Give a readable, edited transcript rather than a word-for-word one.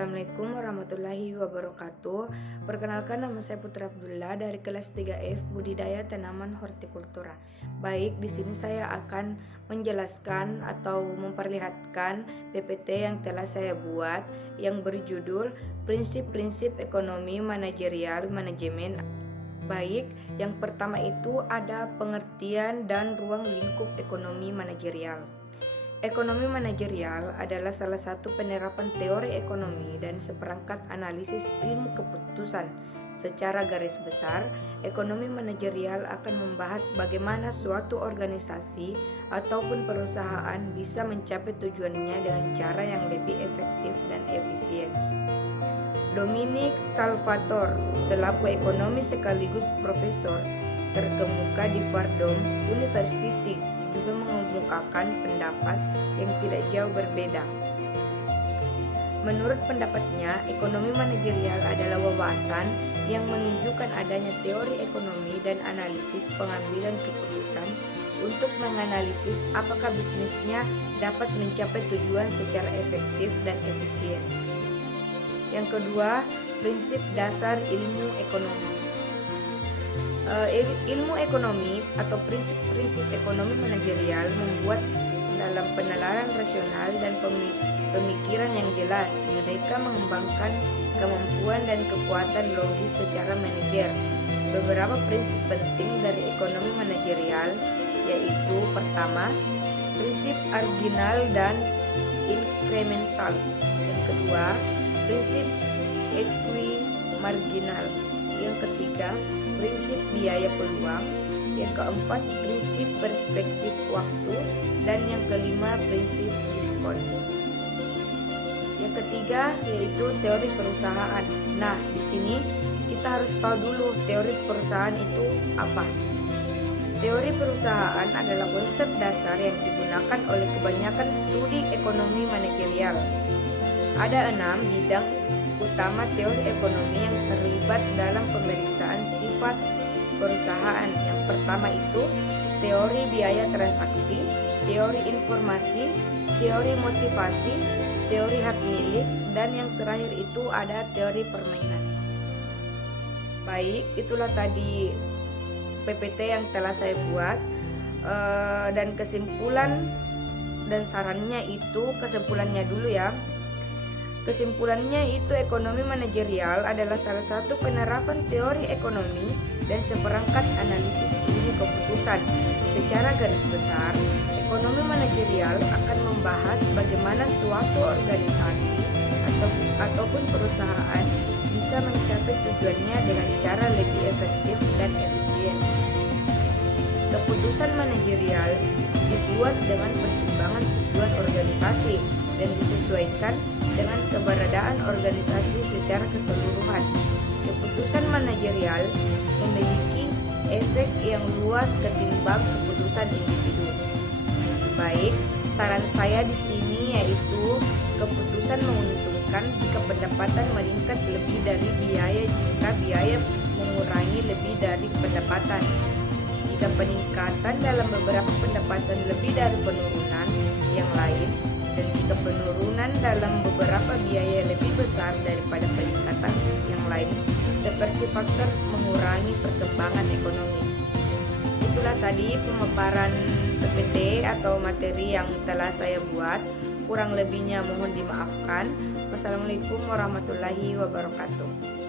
Assalamualaikum warahmatullahi wabarakatuh. Perkenalkan, nama saya Putra Abdullah dari kelas 3F Budidaya Tanaman Hortikultura. Baik, di sini saya akan menjelaskan atau memperlihatkan PPT yang telah saya buat yang berjudul Prinsip-prinsip Ekonomi Manajerial Manajemen. Baik, yang pertama itu ada pengertian dan ruang lingkup ekonomi manajerial. Ekonomi manajerial adalah salah satu penerapan teori ekonomi dan seperangkat analisis ilmu keputusan. Secara garis besar, ekonomi manajerial akan membahas bagaimana suatu organisasi ataupun perusahaan bisa mencapai tujuannya dengan cara yang lebih efektif dan efisien. Dominic Salvatore, selaku ekonomi sekaligus profesor terkemuka di Fordham University, juga mengemukakan pendapat yang tidak jauh berbeda. Menurut pendapatnya, ekonomi manajerial adalah wawasan yang menunjukkan adanya teori ekonomi dan analisis pengambilan keputusan untuk menganalisis apakah bisnisnya dapat mencapai tujuan secara efektif dan efisien. Yang kedua, prinsip dasar ilmu ekonomi. Ilmu ekonomi atau prinsip-prinsip ekonomi manajerial membuat dalam penalaran rasional dan pemikiran yang jelas. Mereka mengembangkan kemampuan dan kekuatan logis secara manajer. Beberapa prinsip penting dari ekonomi manajerial yaitu: pertama, prinsip marginal dan inkremental. Yang kedua, prinsip equi-marginal. Yang ketiga, prinsip biaya peluang. Yang keempat, prinsip perspektif waktu. Dan yang kelima, prinsip diskon. Yang ketiga yaitu teori perusahaan. Nah, di sini kita harus tahu dulu teori perusahaan itu apa. Teori perusahaan adalah konsep dasar yang digunakan oleh kebanyakan studi ekonomi manajerial. Ada 6 bidang utama teori ekonomi yang terlibat dalam pemeriksaan sifat perusahaan. Yang pertama itu teori biaya transaksi, teori informasi, teori motivasi, teori hak milik, dan yang terakhir itu ada teori permainan. Baik, itulah tadi PPT yang telah saya buat, dan kesimpulan dan sarannya itu, kesimpulannya dulu ya. Kesimpulannya itu, ekonomi manajerial adalah salah satu penerapan teori ekonomi dan seperangkat analisis ilmu keputusan. Secara garis besar, ekonomi manajerial akan membahas bagaimana suatu organisasi ataupun perusahaan bisa mencapai tujuannya dengan cara lebih efektif dan efisien. Keputusan manajerial dibuat dengan pertimbangan tujuan organisasi dan disesuaikan dengan keberadaan organisasi secara keseluruhan. Keputusan manajerial memiliki efek yang luas ketimbang keputusan individu. Baik, saran saya di sini yaitu keputusan menguntungkan jika pendapatan meningkat lebih dari biaya jika biaya mengurangi lebih dari pendapatan. Jika peningkatan dalam beberapa pendapatan lebih dari penurunan yang lain, dan jika penurunan dalam beberapa biaya lebih besar daripada peningkatan yang lain, seperti faktor mengurangi perkembangan ekonomi. Itulah tadi pemaparan PPT atau materi yang telah saya buat. Kurang lebihnya mohon dimaafkan. Wassalamualaikum warahmatullahi wabarakatuh.